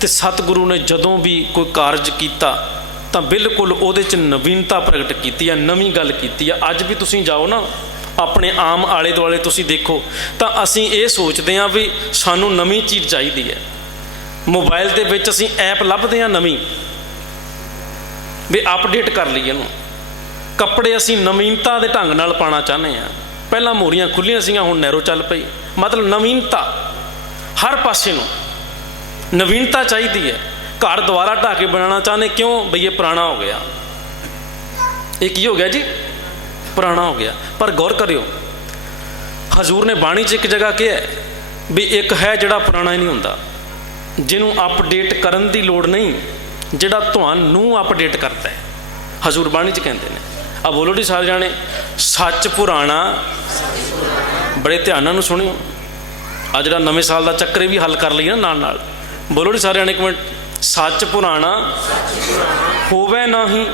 ਤੇ ਸਤਿਗੁਰੂ ਨੇ ਜਦੋਂ ਵੀ ਕੋਈ ਕਾਰਜ ਕੀਤਾ ਤਾਂ ਬਿਲਕੁਲ ਉਹਦੇ ਚ ਨਵੀਨਤਾ ਪ੍ਰਗਟ ਕੀਤੀ ਆ ਨਵੀਂ ਗੱਲ ਕੀਤੀ ਆ। ਅੱਜ ਵੀ ਤੁਸੀਂ ਜਾਓ ਨਾ, ਆਪਣੇ ਆਮ ਆਲੇ ਦੁਆਲੇ ਤੁਸੀਂ ਦੇਖੋ ਤਾਂ ਅਸੀਂ ਇਹ ਸੋਚਦੇ ਹਾਂ ਵੀ ਸਾਨੂੰ ਨਵੀਂ ਚੀਜ਼ ਚਾਹੀਦੀ ਹੈ। ਮੋਬਾਈਲ ਦੇ ਵਿੱਚ ਅਸੀਂ ਐਪ ਲੱਭਦੇ ਹਾਂ ਨਵੀਂ, ਵੀ ਅਪਡੇਟ ਕਰ ਲਈ ਇਹਨੂੰ। ਕੱਪੜੇ ਅਸੀਂ ਨਵੀਨਤਾ ਦੇ ਢੰਗ ਨਾਲ ਪਾਣਾ ਚਾਹੁੰਦੇ ਆ ਪਹਿਲਾਂ ਮੋਰੀਆਂ ਖੁੱਲੀਆਂ ਸੀਗੀਆਂ, ਹੁਣ ਨੈਰੋ ਚੱਲ ਪਈ। ਮਤਲਬ ਨਵੀਨਤਾ, ਹਰ ਪਾਸੇ ਨੂੰ। ਨਵੀਨਤਾ ਚਾਹੀਦੀ ਹੈ। ਘਰ ਦੁਬਾਰਾ ਢਾ ਕੇ ਬਣਾਉਣਾ ਚਾਹੁੰਦੇ ਕਿਉਂ? ਬਈ ਇਹ ਪੁਰਾਣਾ ਹੋ ਗਿਆ। ਇਹ ਕੀ ਹੋ ਗਿਆ ਜੀ? ਪੁਰਾਣਾ ਹੋ ਗਿਆ। ਪਰ ਗੌਰ ਕਰਿਓ, ਹਜ਼ੂਰ ਨੇ ਬਾਣੀ 'ਚ ਇੱਕ ਜਗ੍ਹਾ ਕਿਹਾ ਵੀ ਇੱਕ ਹੈ ਜਿਹੜਾ ਪੁਰਾਣਾ ਹੀ ਨਹੀਂ ਹੁੰਦਾ। ਜਿਹਨੂੰ ਅਪਡੇਟ ਕਰਨ ਦੀ ਲੋੜ ਨਹੀਂ, ਜਿਹੜਾ ਤੁਹਾਨੂੰ ਅਪਡੇਟ ਕਰਦਾ ਹੈ। ਹਜ਼ੂਰ ਬਾਣੀ 'ਚ ਕਹਿੰਦੇ ਨੇ ਆ ਬੋਲੋ ਜੀ ਸਾਰੇ ਜਾਣੇ, ਸੱਚ ਪੁਰਾਣਾ। ਬੜੇ ਧਿਆਨ ਨਾਲ ਨੂੰ ਸੁਣਿਓ। ਆ ਜਿਹੜਾ ਨਵੇਂ ਸਾਲ ਦਾ ਚੱਕਰ ਇਹ ਵੀ ਹੱਲ ਕਰ ਲਈਏ ਨਾ ਨਾਲ ਨਾਲ ਬੋਲੋ ਜੀ ਸਾਰਿਆਂ ਨੇ ਇੱਕ ਮਿੰਟ। ਸੱਚ ਪੁਰਾਣਾ ਹੋਵੇ ਨਹੀਂ।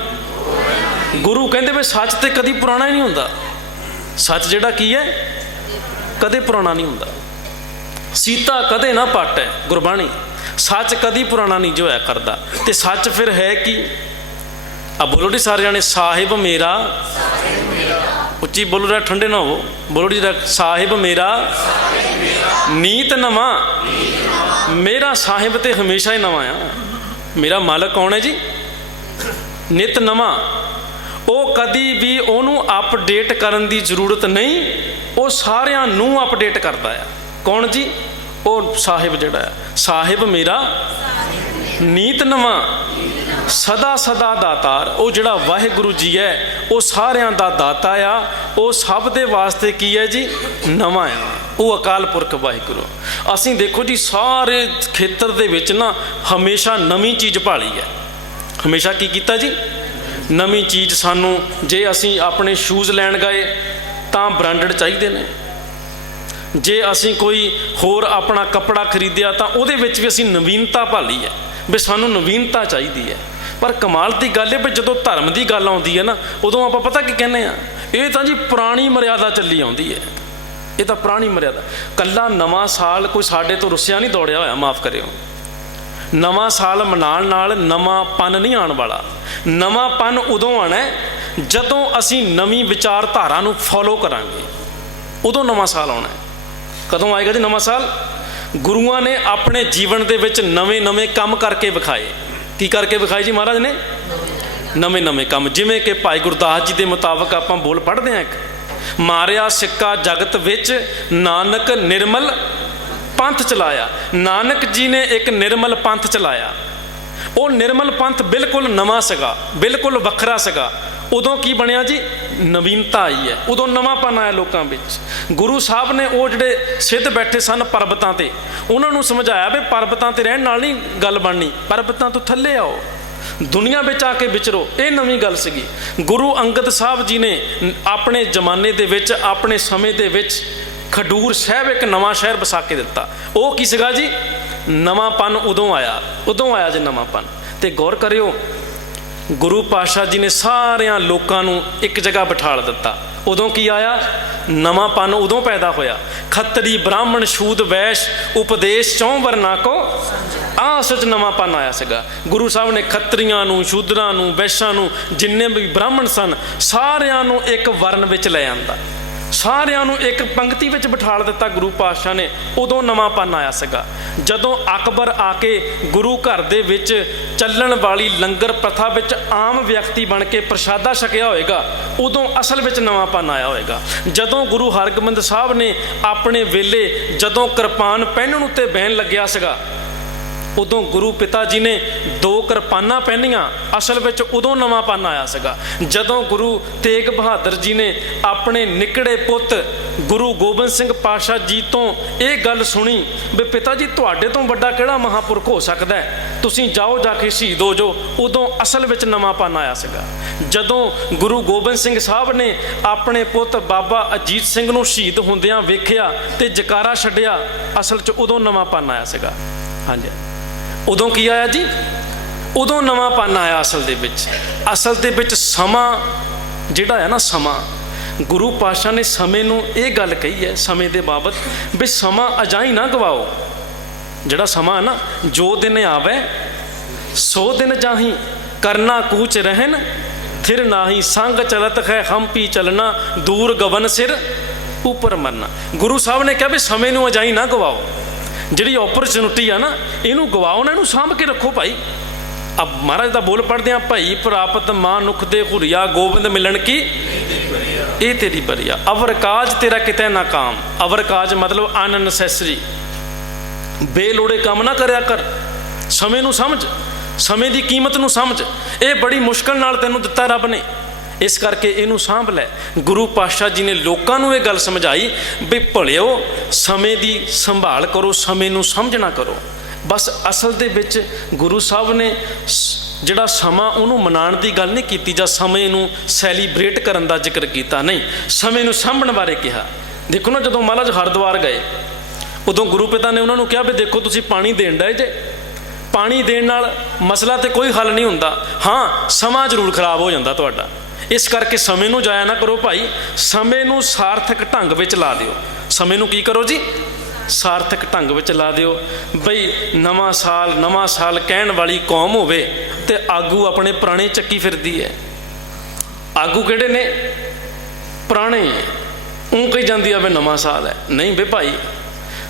ਗੁਰੂ ਕਹਿੰਦੇ ਵੀ ਸੱਚ ਤੇ ਕਦੀ ਪੁਰਾਣਾ ਹੀ ਨਹੀਂ ਹੁੰਦਾ। ਸੱਚ ਜਿਹੜਾ ਕੀ ਹੈ? ਕਦੇ ਪੁਰਾਣਾ ਨਹੀਂ ਹੁੰਦਾ। ਸੀਤਾ ਕਦੇ ਨਾ ਪਟ ਗੁਰਬਾਣੀ। ਸੱਚ ਕਦੀ ਪੁਰਾਣਾ ਨਹੀਂ ਜੋ ਕਰਦਾ। ਤੇ ਸੱਚ ਫਿਰ ਹੈ ਕੀ? ਆ ਬੋਲੋ ਜੀ ਸਾਰੇ ਜਾਣੇ ਸਾਹਿਬ ਮੇਰਾ। ਉੱਚੀ ਬੋਲੋ ਜਰਾ, ਠੰਡੇ ਨਾ ਹੋਵੋ। ਬੋਲੋ ਜੀ ਸਾਹਿਬ ਮੇਰਾ। ਨੀਤ ਨਵਾਂ। ਮੇਰਾ ਸਾਹਿਬ ਤੇ ਹਮੇਸ਼ਾ ਹੀ ਨਵਾਂ ਆ। ਮੇਰਾ ਮਾਲਕ ਕੌਣ ਹੈ ਜੀ? ਨਿਤ ਨਵਾਂ। ਉਹ ਕਦੀ ਵੀ ਉਹਨੂੰ ਅਪਡੇਟ ਕਰਨ ਦੀ ਜ਼ਰੂਰਤ ਨਹੀਂ। ਉਹ ਸਾਰਿਆਂ ਨੂੰ ਅਪਡੇਟ ਕਰਦਾ ਆ। ਕੌਣ ਜੀ? ਉਹ ਸਾਹਿਬ ਜਿਹੜਾ ਆ। ਸਾਹਿਬ ਮੇਰਾ। ਨੀਤ ਨਵਾਂ, ਸਦਾ ਸਦਾ ਦਾਤਾਰ। ਉਹ ਜਿਹੜਾ ਵਾਹਿਗੁਰੂ ਜੀ ਹੈ, ਉਹ ਸਾਰਿਆਂ ਦਾ ਦਾਤਾ ਆ। ਉਹ ਸਭ ਦੇ ਵਾਸਤੇ ਕੀ ਹੈ ਜੀ? ਨਵਾਂ ਆ। ਉਹ ਅਕਾਲ ਪੁਰਖ ਵਾਹਿਗੁਰੂ। ਅਸੀਂ ਦੇਖੋ ਜੀ, ਸਾਰੇ ਖੇਤਰ ਦੇ ਵਿੱਚ ਨਾ ਹਮੇਸ਼ਾ ਨਵੀਂ ਚੀਜ਼ ਭਾਲੀ ਹੈ। ਹਮੇਸ਼ਾ ਕੀ ਕੀਤਾ ਜੀ? ਨਵੀਂ ਚੀਜ਼ ਸਾਨੂੰ, ਜੇ ਅਸੀਂ ਆਪਣੇ ਸ਼ੂਜ਼ ਲੈਣ ਗਏ, ਤਾਂ ਬ੍ਰਾਂਡਡ ਚਾਹੀਦੇ ਨੇ। ਜੇ ਅਸੀਂ ਕੋਈ ਹੋਰ ਆਪਣਾ ਕੱਪੜਾ ਖਰੀਦਿਆ, ਤਾਂ ਉਹਦੇ ਵਿੱਚ ਵੀ ਅਸੀਂ ਨਵੀਨਤਾ ਭਾਲੀ ਹੈ। ਵੀ ਸਾਨੂੰ ਨਵੀਨਤਾ ਚਾਹੀਦੀ ਹੈ। ਪਰ ਕਮਾਲ ਦੀ ਗੱਲ ਹੈ ਵੀ ਜਦੋਂ ਧਰਮ ਦੀ ਗੱਲ ਆਉਂਦੀ ਹੈ ਨਾ, ਉਦੋਂ ਆਪਾਂ ਪਤਾ ਕੀ ਕਹਿੰਦੇ ਆ ਇਹ ਤਾਂ ਜੀ ਪੁਰਾਣੀ ਮਰਿਆਦਾ ਚੱਲੀ ਆਉਂਦੀ ਹੈ। ਇਹ ਤਾਂ ਪੁਰਾਣੀ ਮਰਿਆਦਾ। ਕੱਲਾ ਨਵਾਂ ਸਾਲ ਕੋਈ ਸਾਡੇ ਤੋਂ ਰੁੱਸਿਆ ਨਹੀਂ ਦੌੜਿਆ ਹੋਇਆ, ਮਾਫ ਕਰਿਓ। ਨਵਾਂ ਸਾਲ ਮਨਾਉਣ ਨਾਲ ਨਵਾਂ ਪਨ ਨਹੀਂ ਆਉਣ ਵਾਲਾ। ਨਵਾਂ ਪਨ ਉਦੋਂ ਆਣਾ ਜਦੋਂ ਅਸੀਂ ਨਵੀਂ ਵਿਚਾਰਧਾਰਾ ਨੂੰ ਫੋਲੋ ਕਰਾਂਗੇ। ਉਦੋਂ ਨਵਾਂ ਸਾਲ ਆਉਣਾ ਕਦੋਂ ਆਏਗਾ ਜੀ ਨਵਾਂ ਸਾਲ? ਗੁਰੂਆਂ ਨੇ ਆਪਣੇ ਜੀਵਨ ਦੇ ਵਿੱਚ ਨਵੇਂ-ਨਵੇਂ ਕੰਮ ਕਰਕੇ ਵਿਖਾਏ। ਕੀ ਕਰਕੇ ਵਿਖਾਏ ਜੀ ਮਹਾਰਾਜ ਨੇ? ਨਵੇਂ-ਨਵੇਂ ਕੰਮ। ਜਿਵੇਂ ਕਿ ਭਾਈ ਗੁਰਦਾਸ ਜੀ ਦੇ ਮੁਤਾਬਕ ਆਪਾਂ ਬੋਲ ਪੜ੍ਹਦੇ ਹਾਂ ਇੱਕ। ਮਾਰਿਆ, ਸਿੱਕਾ, ਜਗਤ ਵਿੱਚ ਨਾਨਕ ਨਿਰਮਲ ਪੰਥ ਚਲਾਇਆ। ਨਾਨਕ ਜੀ ਨੇ ਇੱਕ ਨਿਰਮਲ ਪੰਥ ਚਲਾਇਆ। ਉਹ ਨਿਰਮਲ ਪੰਥ ਬਿਲਕੁਲ ਨਵਾਂ ਸੀਗਾ, ਬਿਲਕੁਲ ਵੱਖਰਾ ਸੀਗਾ। ਉਦੋਂ ਕੀ ਬਣਿਆ ਜੀ? ਨਵੀਨਤਾ ਆਈ ਹੈ। ਉਦੋਂ ਨਵਾਂਪਨ ਆਇਆ ਲੋਕਾਂ ਵਿੱਚ। ਗੁਰੂ ਸਾਹਿਬ ਨੇ ਉਹ ਜਿਹੜੇ ਸਿੱਧ ਬੈਠੇ ਸਨ ਪਰਬਤਾਂ ਤੇ, ਉਹਨਾਂ ਨੂੰ ਸਮਝਾਇਆ ਵੀ ਪਰਬਤਾਂ ਤੇ ਰਹਿਣ ਨਾਲ ਨਹੀਂ ਗੱਲ ਬਣਨੀ। ਪਰਬਤਾਂ ਤੋਂ ਥੱਲੇ ਆਓ। ਦੁਨੀਆ ਵਿੱਚ ਆ ਕੇ ਵਿਚਰੋ। ਇਹ ਨਵੀਂ ਗੱਲ ਸੀਗੀ। ਗੁਰੂ ਅੰਗਦ ਸਾਹਿਬ ਜੀ ਨੇ ਆਪਣੇ ਜ਼ਮਾਨੇ ਦੇ ਵਿੱਚ, ਆਪਣੇ ਸਮੇਂ ਦੇ ਵਿੱਚ ਖਡੂਰ ਸਾਹਿਬ ਇੱਕ ਨਵਾਂ ਸ਼ਹਿਰ ਵਸਾ ਕੇ ਦਿੱਤਾ। ਉਹ ਕੀ ਸੀਗਾ ਜੀ? ਨਵਾਂਪਨ ਉਦੋਂ ਆਇਆ। ਉਦੋਂ ਆਇਆ ਜੀ ਨਵਾਂਪਨ। ਤੇ ਗੌਰ ਕਰਿਓ ਗੁਰੂ ਪਾਤਸ਼ਾਹ ਜੀ ਨੇ ਸਾਰਿਆਂ ਲੋਕਾਂ ਨੂੰ ਇੱਕ ਜਗ੍ਹਾ ਬਿਠਾਲ ਦਿੱਤਾ। ਉਦੋਂ ਕੀ ਆਇਆ? ਨਵਾਂਪਨ ਉਦੋਂ ਪੈਦਾ ਹੋਇਆ। ਖੱਤਰੀ ਬ੍ਰਾਹਮਣ ਸ਼ੂਦ ਵੈਸ਼ ਉਪਦੇਸ਼ ਚੋਂ ਵਰਨਾ ਕੋ ਆ ਸੱਚ ਨਵਾਂਪਨ ਆਇਆ ਸੀਗਾ। ਗੁਰੂ ਸਾਹਿਬ ਨੇ ਖੱਤਰੀਆਂ ਨੂੰ ਸ਼ੂਦਰਾਂ ਨੂੰ, ਵੈਸ਼ਾਂ ਨੂੰ ਜਿੰਨੇ ਵੀ ਬ੍ਰਾਹਮਣ ਸਨ, ਸਾਰਿਆਂ ਨੂੰ ਇੱਕ ਵਰਨ ਵਿੱਚ ਲੈ ਆਂਦਾ। ਸਾਰਿਆਂ ਨੂੰ ਇੱਕ ਪੰਕਤੀ ਵਿੱਚ ਬਿਠਾਲ ਦਿੱਤਾ ਗੁਰੂ ਪਾਤਸ਼ਾਹ ਨੇ, ਉਦੋਂ ਨਵਾਂ ਪਨ ਆਇਆ ਸੀਗਾ। ਜਦੋਂ ਅਕਬਰ ਆ ਕੇ ਗੁਰੂ ਘਰ ਦੇ ਵਿੱਚ ਚੱਲਣ ਵਾਲੀ ਲੰਗਰ ਪ੍ਰਥਾ ਵਿੱਚ ਆਮ ਵਿਅਕਤੀ ਬਣ ਕੇ ਪ੍ਰਸ਼ਾਦਾ ਛਕਿਆ ਹੋਏਗਾ, ਉਦੋਂ ਅਸਲ ਵਿੱਚ ਨਵਾਂ ਪਨ ਆਇਆ ਹੋਏਗਾ। ਜਦੋਂ ਗੁਰੂ ਹਰਗੋਬਿੰਦ ਸਾਹਿਬ ਨੇ ਆਪਣੇ ਵੇਲੇ ਜਦੋਂ ਕਿਰਪਾਨ ਪਹਿਨਣ ਉੱਤੇ ਬਹਿਣ ਲੱਗਿਆ ਸੀਗਾ ਉਦੋਂ ਗੁਰੂ ਪਿਤਾ ਜੀ ਨੇ ਦੋ ਕਿਰਪਾਨਾਂ ਪਹਿਨੀਆਂ। ਅਸਲ ਵਿੱਚ ਉਦੋਂ ਨਵਾਂ ਪੰਨ ਆਇਆ ਸੀਗਾ। ਜਦੋਂ ਗੁਰੂ ਤੇਗ ਬਹਾਦਰ ਜੀ ਨੇ ਆਪਣੇ ਨਿਕੜੇ ਪੁੱਤ ਗੁਰੂ ਗੋਬਿੰਦ ਸਿੰਘ ਪਾਸ਼ਾ ਜੀ ਤੋਂ ਇਹ ਗੱਲ ਸੁਣੀ ਵੀ ਪਿਤਾ ਜੀ, ਤੁਹਾਡੇ ਤੋਂ ਵੱਡਾ ਕਿਹੜਾ ਮਹਾਪੁਰਖ ਹੋ ਸਕਦਾ ਹੈ? ਤੁਸੀਂ ਜਾਓ, ਜਾ ਕੇ ਸ਼ਹੀਦ ਹੋ ਜੋ ਉਦੋਂ ਅਸਲ ਵਿੱਚ ਨਵਾਂ ਪੰਨ ਆਇਆ ਸੀਗਾ। ਜਦੋਂ ਗੁਰੂ ਗੋਬਿੰਦ ਸਿੰਘ ਸਾਹਿਬ ਨੇ ਆਪਣੇ ਪੁੱਤ ਬਾਬਾ ਅਜੀਤ ਸਿੰਘ ਨੂੰ ਸ਼ਹੀਦ ਹੁੰਦਿਆਂ ਵੇਖਿਆ ਤੇ ਜਕਾਰਾ ਛੱਡਿਆ, ਅਸਲ 'ਚ ਉਦੋਂ ਨਵਾਂ ਪੰਨ ਆਇਆ ਸੀਗਾ। ਹਾਂਜੀ। ਉਦੋਂ ਕੀ ਆਇਆ ਜੀ? ਉਦੋਂ ਨਵਾਂ ਪਨ ਆਇਆ ਅਸਲ ਦੇ ਵਿੱਚ। ਅਸਲ ਦੇ ਵਿੱਚ ਸਮਾਂ ਜਿਹੜਾ ਹੈ ਨਾ ਸਮਾਂ। ਗੁਰੂ ਪਾਸ਼ਾ ਨੇ ਸਮੇਂ ਨੂੰ ਇਹ ਗੱਲ ਕਹੀ ਹੈ, ਸਮੇਂ ਦੇ ਬਾਬਤ, ਵੀ ਸਮਾਂ ਅਜਾਈ ਨਾ ਗਵਾਓ। ਜਿਹੜਾ ਸਮਾਂ ਹੈ ਨਾ, ਜੋ ਦਿਨ ਆਵੇ, ਸੋ ਦਿਨ ਜਾਹੀ। ਕਰਨਾ ਕੂਚ ਰਹਿਨ ਥਿਰ ਨਾਹੀ। ਸੰਗ ਚਲਤ ਹੈ ਪੀ ਚਲਣਾ, ਦੂਰ ਗਵਨ ਸਿਰ, ਉੱਪਰ ਮਰਨਾ। ਗੁਰੂ ਸਾਹਿਬ ਨੇ ਕਿਹਾ ਵੀ ਸਮੇਂ ਨੂੰ ਅਜਾਈ ਨਾ ਗਵਾਓ। ਜਿਹੜੀ ਓਪਰਚੁਨਿਟੀ ਆ ਨਾ, ਇਹਨੂੰ ਗਵਾਓ ਨਾ, ਇਹਨੂੰ ਸਾਂਭ ਕੇ ਰੱਖੋ ਭਾਈ। ਅਬ ਮਹਾਰਾਜ ਦਾ ਬੋਲ ਪੜਦੇ ਆ ਭਾਈ, ਪ੍ਰਾਪਤ ਮਾਨੁਖ ਦੇ ਹੁਰੀਆ, ਗੋਬਿੰਦ ਮਿਲਣ ਕੀ? ਇਹ ਤੇਰੀ ਬਰੀਆ ਅਵਰ ਕਾਜ ਤੇਰਾ ਕਿਤੇ ਨਾ ਕਾਮ। ਅਵਰ ਕਾਜ ਮਤਲਬ ਅਨਨੈਸੈਸਰੀ ਬੇਲੋੜੇ ਕੰਮ ਨਾ ਕਰਿਆ ਕਰ। ਸਮੇਂ ਨੂੰ ਸਮਝ, ਸਮੇਂ ਦੀ ਕੀਮਤ ਨੂੰ ਸਮਝ। ਇਹ ਬੜੀ ਮੁਸ਼ਕਲ ਨਾਲ ਤੈਨੂੰ ਦਿੱਤਾ ਰੱਬ ਨੇ। ਇਸ ਕਰਕੇ ਇਹਨੂੰ ਸਾਂਭ ਲੈ। ਗੁਰੂ ਪਾਤਸ਼ਾਹ ਜੀ ਨੇ ਲੋਕਾਂ ਨੂੰ ਇਹ ਗੱਲ ਸਮਝਾਈ ਵੀ ਭਲਿਓ ਸਮੇਂ ਦੀ ਸੰਭਾਲ ਕਰੋ, ਸਮੇਂ ਨੂੰ ਸਮਝਣਾ ਕਰੋ। ਬਸ ਅਸਲ ਦੇ ਵਿੱਚ ਗੁਰੂ ਸਾਹਿਬ ਨੇ ਸ- ਜਿਹੜਾ ਸਮਾਂ ਉਹਨੂੰ ਮਨਾਉਣ ਦੀ ਗੱਲ ਨਹੀਂ ਕੀਤੀ ਜਾਂ ਸਮੇਂ ਨੂੰ ਸੈਲੀਬ੍ਰੇਟ ਕਰਨ ਦਾ ਜ਼ਿਕਰ ਕੀਤਾ, ਨਹੀਂ। ਸਮੇਂ ਨੂੰ ਸਾਂਭਣ ਬਾਰੇ ਕਿਹਾ। ਦੇਖੋ ਨਾ, ਜਦੋਂ ਮਹਾਰਾਜ ਹਰਿਦੁਆਰ ਗਏ, ਉਦੋਂ ਗੁਰੂ ਪਿਤਾ ਨੇ ਉਹਨਾਂ ਨੂੰ ਕਿਹਾ ਵੀ ਦੇਖੋ ਤੁਸੀਂ ਪਾਣੀ ਦੇਣ ਡਏ ਜੇ। ਪਾਣੀ ਦੇਣ ਨਾਲ ਮਸਲਾ ਤੇ ਕੋਈ ਹੱਲ ਨਹੀਂ ਹੁੰਦਾ। ਹਾਂ, ਸਮਾਂ ਜ਼ਰੂਰ ਖਰਾਬ ਹੋ ਜਾਂਦਾ ਤੁਹਾਡਾ। ਇਸ ਕਰਕੇ ਸਮੇਂ ਨੂੰ ਜਾਇਆ ਨਾ ਕਰੋ ਭਾਈ। ਸਮੇਂ ਨੂੰ ਸਾਰਥਕ ਢੰਗ ਵਿੱਚ ਲਾ ਦਿਓ। ਸਮੇਂ ਨੂੰ ਕੀ ਕਰੋ ਜੀ? ਸਾਰਥਕ ਢੰਗ ਵਿੱਚ ਲਾ ਦਿਓ। ਬਈ ਨਵਾਂ ਸਾਲ ਨਵਾਂ ਸਾਲ ਕਹਿਣ ਵਾਲੀ ਕੌਮ ਹੋਵੇ ਤੇ ਆਗੂ ਆਪਣੇ ਪੁਰਾਣੇ ਚੱਕੀ ਫਿਰਦੀ ਹੈ। ਆਗੂ ਕਿਹੜੇ ਨੇ? ਪੁਰਾਣੇ ਉਹ ਕਹੀ ਜਾਂਦੀ ਆ ਵੀ ਨਵਾਂ ਸਾਲ ਹੈ। ਨਹੀਂ ਬਈ ਭਾਈ,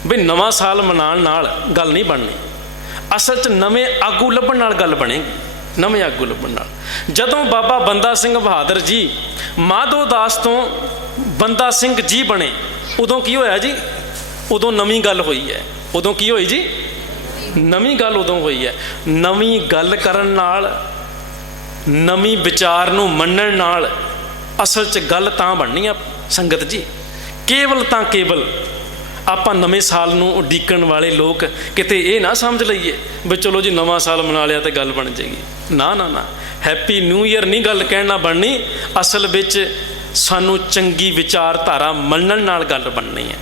ਬਈ ਨਵਾਂ ਸਾਲ ਮਨਾਉਣ ਨਾਲ ਗੱਲ ਨਹੀਂ ਬਣਨੀ। ਅਸਲ 'ਚ ਨਵੇਂ ਆਗੂ ਲੱਭਣ ਨਾਲ ਗੱਲ ਬਣੇਗੀ। ਨਵੇਂ ਆਗੂ ਲੱਭਣ ਨਾਲ। ਜਦੋਂ ਬਾਬਾ ਬੰਦਾ ਸਿੰਘ ਬਹਾਦਰ ਜੀ ਮਾਧੋ ਦਾਸ ਤੋਂ ਬੰਦਾ ਸਿੰਘ ਜੀ ਬਣੇ, ਉਦੋਂ ਕੀ ਹੋਇਆ ਜੀ? ਉਦੋਂ ਨਵੀਂ ਗੱਲ ਹੋਈ ਹੈ। ਉਦੋਂ ਕੀ ਹੋਈ ਜੀ? ਨਵੀਂ ਗੱਲ ਉਦੋਂ ਹੋਈ ਹੈ। ਨਵੀਂ ਗੱਲ ਕਰਨ ਨਾਲ, ਨਵੀਂ ਵਿਚਾਰ ਨੂੰ ਮੰਨਣ ਨਾਲ ਅਸਲ 'ਚ ਗੱਲ ਤਾਂ ਬਣਨੀ ਆ ਸੰਗਤ ਜੀ। ਕੇਵਲ ਤਾਂ ਕੇਵਲ ਆਪਾਂ ਨਵੇਂ ਸਾਲ ਨੂੰ ਉਡੀਕਣ ਵਾਲੇ ਲੋਕ ਕਿਤੇ ਇਹ ਨਾ ਸਮਝ ਲਈਏ ਵੀ ਚਲੋ ਜੀ ਨਵਾਂ ਸਾਲ ਮਨਾ ਲਿਆ ਤੇ ਗੱਲ ਬਣ ਜਾਏਗੀ। ਨਾ ਨਾ ਨਾ। ਹੈਪੀ ਨਿਊ ਇਅਰ ਨਹੀਂ ਗੱਲ ਕਹਿਣਾ ਬਣਨੀ। ਅਸਲ ਵਿੱਚ ਸਾਨੂੰ ਚੰਗੀ ਵਿਚਾਰਧਾਰਾ ਮੰਨਣ ਨਾਲ ਗੱਲ ਬਣਨੀ ਹੈ।